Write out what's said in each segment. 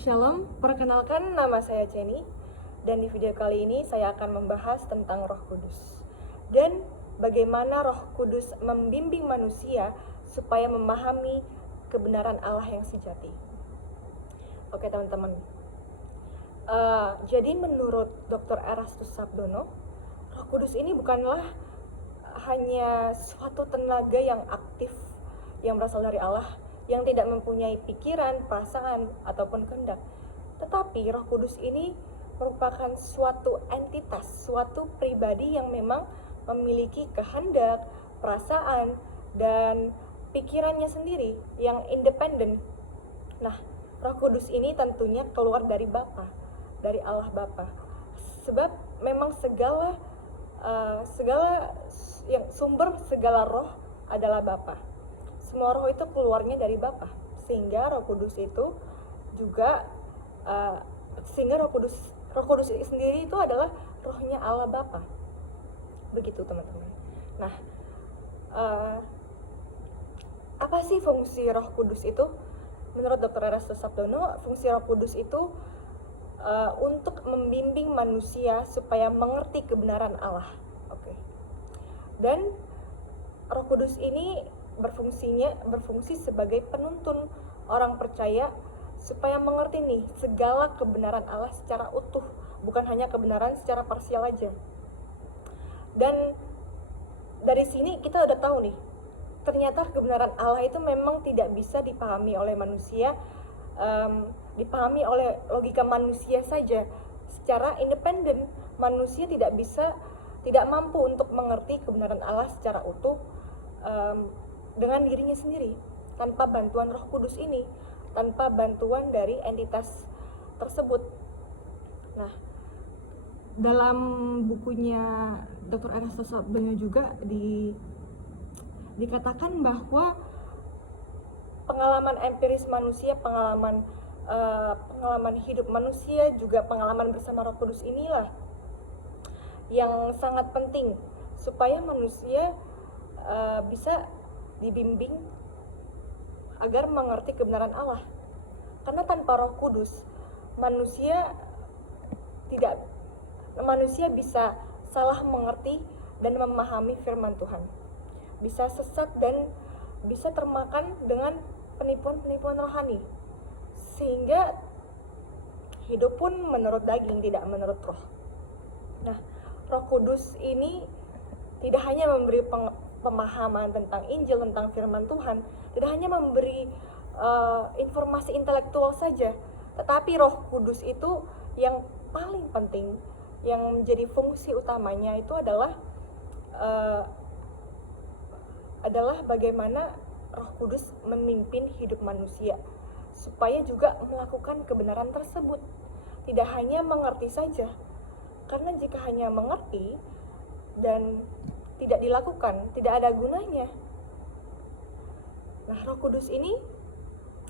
Shalom, perkenalkan nama saya Jenny dan di video kali ini saya akan membahas tentang Roh Kudus dan bagaimana Roh Kudus membimbing manusia supaya memahami kebenaran Allah yang sejati. Oke teman-teman, jadi menurut Dr. Erastus Sabdono, Roh Kudus ini bukanlah hanya suatu tenaga yang aktif yang berasal dari Allah, yang tidak mempunyai pikiran, perasaan, ataupun kehendak. Tetapi Roh Kudus ini merupakan suatu entitas, suatu pribadi yang memang memiliki kehendak, perasaan, dan pikirannya sendiri yang independen. Nah, Roh Kudus ini tentunya keluar dari Bapa, dari Allah Bapa. Sebab memang segala yang sumber segala roh adalah Bapa. Semua roh itu keluarnya dari Bapa, sehingga Roh Kudus itu juga Roh Kudus sendiri itu adalah rohnya Allah Bapa. Begitu teman-teman. Nah, apa sih fungsi Roh Kudus itu? Menurut Dr. Erastus Sabdono, fungsi Roh Kudus itu untuk membimbing manusia supaya mengerti kebenaran Allah. Oke. Dan Roh Kudus ini berfungsi sebagai penuntun orang percaya supaya mengerti nih segala kebenaran Allah secara utuh, bukan hanya kebenaran secara parsial aja. Dan dari sini kita udah tahu nih, ternyata kebenaran Allah itu memang tidak bisa dipahami oleh manusia, dipahami oleh logika manusia saja. Secara independen, manusia tidak mampu untuk mengerti kebenaran Allah secara utuh dengan dirinya sendiri, tanpa bantuan Roh Kudus ini, tanpa bantuan dari entitas tersebut. Nah, dalam bukunya Dr. Erastus Sabdono juga dikatakan bahwa pengalaman empiris manusia, pengalaman hidup manusia, juga pengalaman bersama Roh Kudus inilah yang sangat penting supaya manusia bisa dibimbing agar mengerti kebenaran Allah. Karena tanpa Roh Kudus, manusia bisa salah mengerti dan memahami firman Tuhan, bisa sesat dan bisa termakan dengan penipuan-penipuan rohani, sehingga hidup pun menurut daging, tidak menurut roh. Nah, Roh Kudus ini tidak hanya memberi pemahaman tentang Injil, tentang firman Tuhan, tidak hanya memberi informasi intelektual saja, tetapi Roh Kudus itu yang paling penting, yang menjadi fungsi utamanya itu adalah bagaimana Roh Kudus memimpin hidup manusia supaya juga melakukan kebenaran tersebut, tidak hanya mengerti saja. Karena jika hanya mengerti dan tidak dilakukan, tidak ada gunanya. Nah, Roh Kudus ini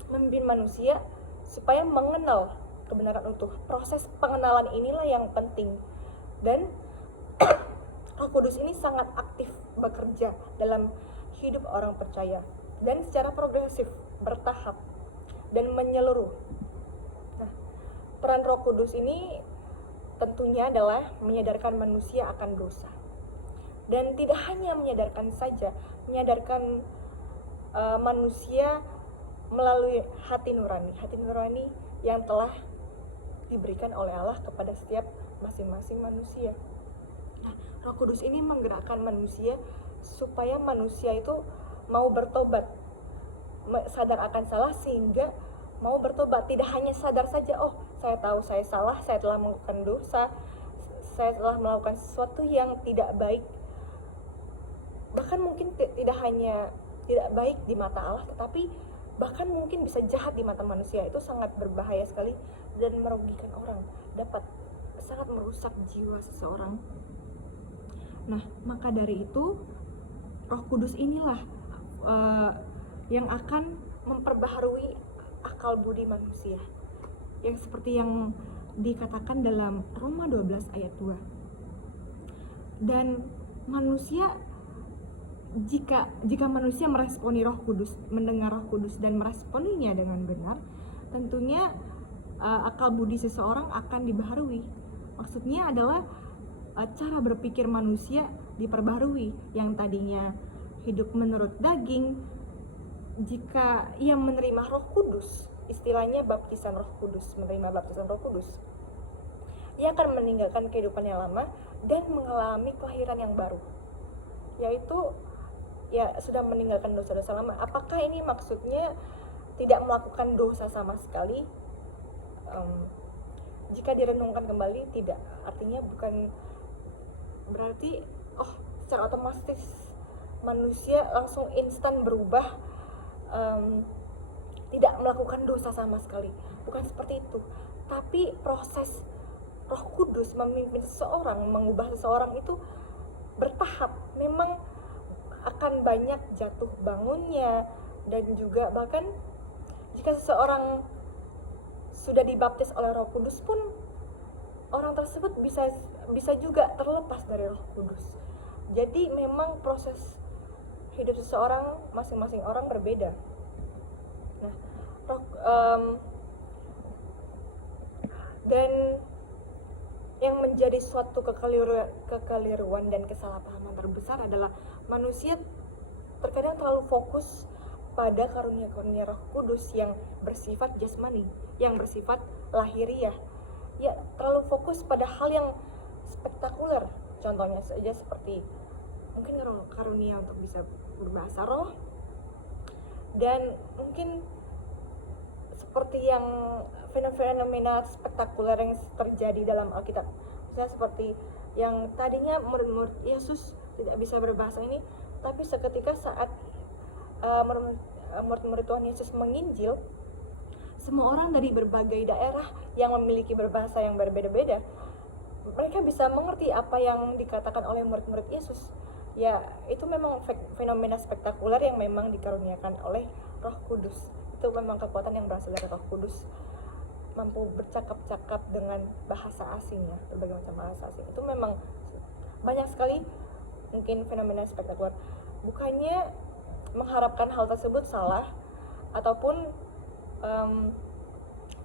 memimpin manusia supaya mengenal kebenaran utuh. Proses pengenalan inilah yang penting. Dan Roh Kudus ini sangat aktif bekerja dalam hidup orang percaya dan secara progresif, bertahap, dan menyeluruh. Nah, peran Roh Kudus ini tentunya adalah menyadarkan manusia akan dosa. Dan tidak hanya menyadarkan saja, menyadarkan manusia melalui hati nurani yang telah diberikan oleh Allah kepada setiap masing-masing manusia. Nah, Roh Kudus ini menggerakkan manusia supaya manusia itu mau bertobat, sadar akan salah sehingga mau bertobat. Tidak hanya sadar saja, oh saya tahu saya salah, saya telah melakukan dosa, saya telah melakukan sesuatu yang tidak baik. Bahkan mungkin tidak hanya tidak baik di mata Allah, tetapi bahkan mungkin bisa jahat di mata manusia. Itu sangat berbahaya sekali dan merugikan orang, dapat sangat merusak jiwa seseorang. Nah, maka dari itu Roh Kudus inilah yang akan memperbaharui akal budi manusia, yang seperti yang dikatakan dalam Roma 12 ayat 2. Dan manusia, jika manusia meresponi Roh Kudus, mendengar Roh Kudus dan meresponinya dengan benar, tentunya akal budi seseorang akan dibaharui. Maksudnya adalah cara berpikir manusia diperbaharui. Yang tadinya hidup menurut daging, jika ia menerima Roh Kudus, istilahnya baptisan Roh Kudus, menerima baptisan Roh Kudus, ia akan meninggalkan kehidupan yang lama dan mengalami kelahiran yang baru, yaitu ya sudah meninggalkan dosa-dosa lama. Apakah ini maksudnya tidak melakukan dosa sama sekali? Jika direnungkan kembali, tidak. Artinya bukan berarti secara otomatis manusia langsung instan berubah, tidak melakukan dosa sama sekali. Bukan seperti itu. Tapi proses Roh Kudus memimpin seseorang, mengubah seseorang itu bertahap. Memang akan banyak jatuh bangunnya, dan juga bahkan jika seseorang sudah dibaptis oleh Roh Kudus pun, orang tersebut bisa juga terlepas dari Roh Kudus. Jadi memang proses hidup seseorang, masing-masing orang berbeda. Nah, dan yang menjadi suatu kekeliruan dan kesalahpahaman terbesar adalah manusia terkadang terlalu fokus pada karunia-karunia Roh Kudus yang bersifat jasmani, yang bersifat lahiriah. Ya, terlalu fokus pada hal yang spektakuler. Contohnya saja seperti mungkin karunia untuk bisa berbahasa roh, dan mungkin seperti yang fenomena spektakuler yang terjadi dalam Alkitab. Misalnya seperti yang tadinya murid-murid Yesus tidak bisa berbahasa ini, tapi seketika saat murid-murid Tuhan Yesus menginjil, semua orang dari berbagai daerah yang memiliki berbahasa yang berbeda-beda, mereka bisa mengerti apa yang dikatakan oleh murid-murid Yesus. Ya, itu memang fenomena spektakuler yang memang dikaruniakan oleh Roh Kudus. Itu memang kekuatan yang berasal dari Roh Kudus, mampu bercakap-cakap dengan bahasa asing, ya, berbagai macam bahasa asing. Itu memang banyak sekali mungkin fenomena spektakuler. Bukannya mengharapkan hal tersebut salah, ataupun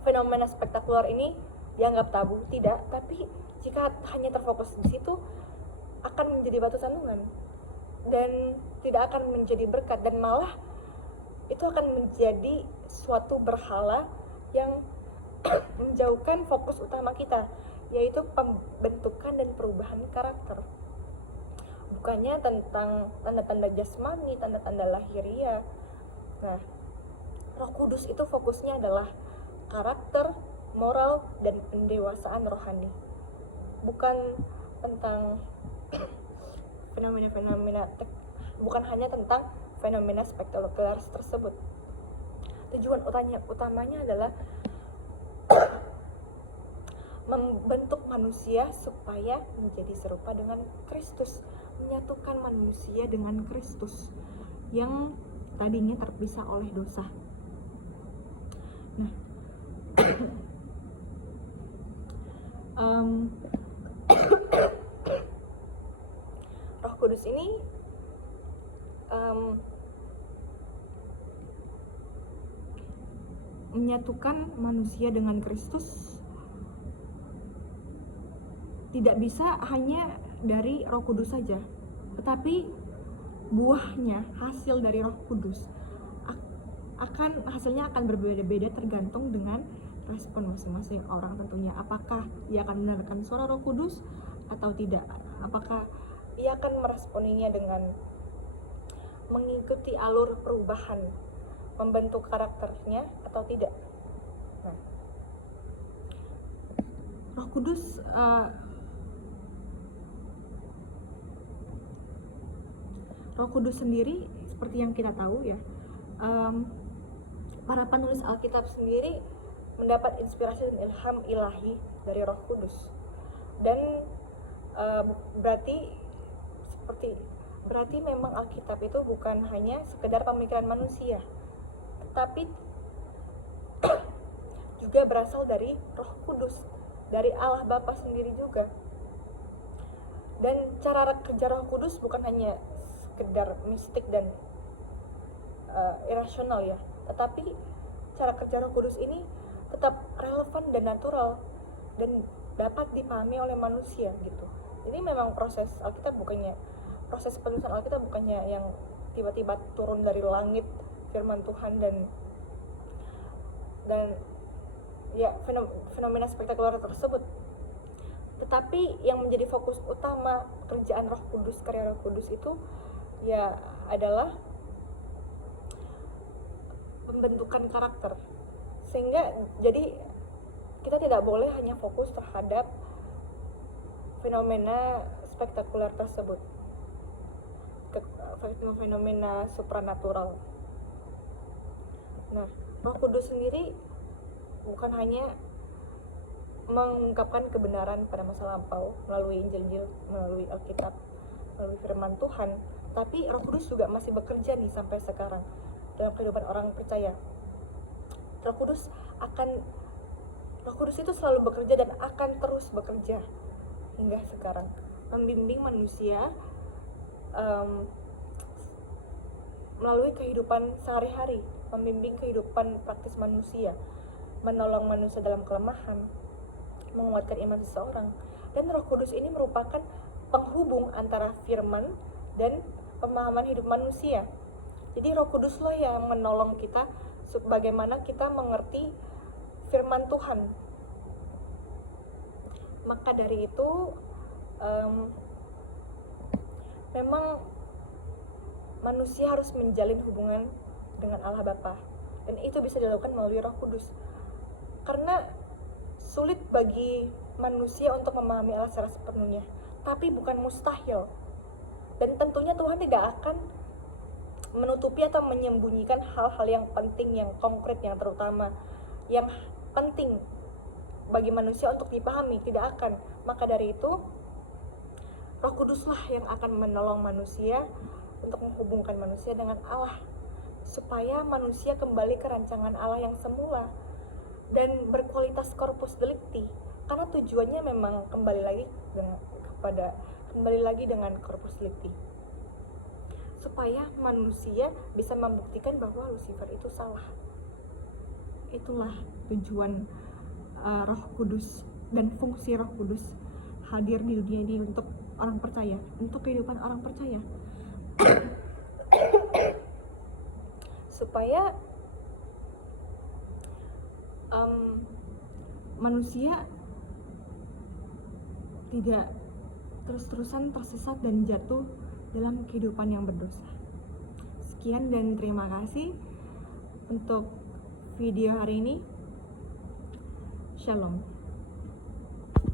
fenomena spektakuler ini dianggap tabu, tidak. Tapi jika hanya terfokus di situ, akan menjadi batu sandungan dan tidak akan menjadi berkat, dan malah itu akan menjadi suatu berhala yang menjauhkan fokus utama kita, yaitu pembentukan dan perubahan karakter. Bukannya tentang tanda-tanda jasmani, tanda-tanda lahiriah. Nah, Roh Kudus itu fokusnya adalah karakter, moral, dan pendewasaan rohani. Bukan tentang fenomena-fenomena, bukan hanya tentang fenomena spektakuler tersebut. Tujuan utamanya adalah membentuk manusia supaya menjadi serupa dengan Kristus, menyatukan manusia dengan Kristus yang tadinya terpisah oleh dosa. Nah, Roh Kudus ini menyatukan manusia dengan Kristus tidak bisa hanya dari Roh Kudus saja, tetapi buahnya, hasil dari Roh Kudus hasilnya akan berbeda-beda tergantung dengan respon masing-masing orang tentunya. Apakah ia akan mendengarkan suara Roh Kudus atau tidak? Apakah ia akan meresponinya dengan mengikuti alur perubahan, membentuk karakternya atau tidak? Nah, Roh Kudus Roh Kudus sendiri seperti yang kita tahu, ya, para penulis Alkitab sendiri mendapat inspirasi dan ilham ilahi dari Roh Kudus. Dan berarti memang Alkitab itu bukan hanya sekedar pemikiran manusia, tetapi juga berasal dari Roh Kudus, dari Allah Bapa sendiri juga. Dan cara kerja Roh Kudus bukan hanya sekedar mistik dan irasional, ya, tetapi cara kerja Roh Kudus ini tetap relevan dan natural dan dapat dipahami oleh manusia gitu. Jadi memang proses penulisan Alkitab bukannya yang tiba-tiba turun dari langit firman Tuhan dan ya fenomena spektakuler tersebut, tetapi yang menjadi fokus utama pekerjaan Roh Kudus, karya Roh Kudus itu ya adalah pembentukan karakter. Sehingga jadi kita tidak boleh hanya fokus terhadap fenomena spektakuler tersebut, fenomena supranatural. Nah, Roh Kudus sendiri bukan hanya mengungkapkan kebenaran pada masa lampau melalui Injil, melalui Alkitab, melalui firman Tuhan, tapi Roh Kudus juga masih bekerja nih sampai sekarang dalam kehidupan orang percaya. Roh Kudus itu selalu bekerja dan akan terus bekerja hingga sekarang, membimbing manusia melalui kehidupan sehari-hari, membimbing kehidupan praktis manusia, menolong manusia dalam kelemahan, menguatkan iman seseorang. Dan Roh Kudus ini merupakan penghubung antara firman dan pemahaman hidup manusia. Jadi Roh Kuduslah yang menolong kita bagaimana kita mengerti firman Tuhan. Maka dari itu memang manusia harus menjalin hubungan dengan Allah Bapa, dan itu bisa dilakukan melalui Roh Kudus. Karena sulit bagi manusia untuk memahami Allah secara sepenuhnya, tapi bukan mustahil. Dan tentunya Tuhan tidak akan menutupi atau menyembunyikan hal-hal yang penting, yang konkret, yang terutama, yang penting bagi manusia untuk dipahami, tidak akan. Maka dari itu Roh Kuduslah yang akan menolong manusia untuk menghubungkan manusia dengan Allah, supaya manusia kembali ke rancangan Allah yang semula dan berkualitas corpus delicti. Karena tujuannya memang kembali lagi dengan corpus delicti, supaya manusia bisa membuktikan bahwa Lucifer itu salah. Itulah tujuan Roh Kudus dan fungsi Roh Kudus hadir di dunia ini untuk orang percaya, untuk kehidupan orang percaya. Supaya manusia tidak terus-terusan tersesat dan jatuh dalam kehidupan yang berdosa. Sekian dan terima kasih untuk video hari ini. Shalom.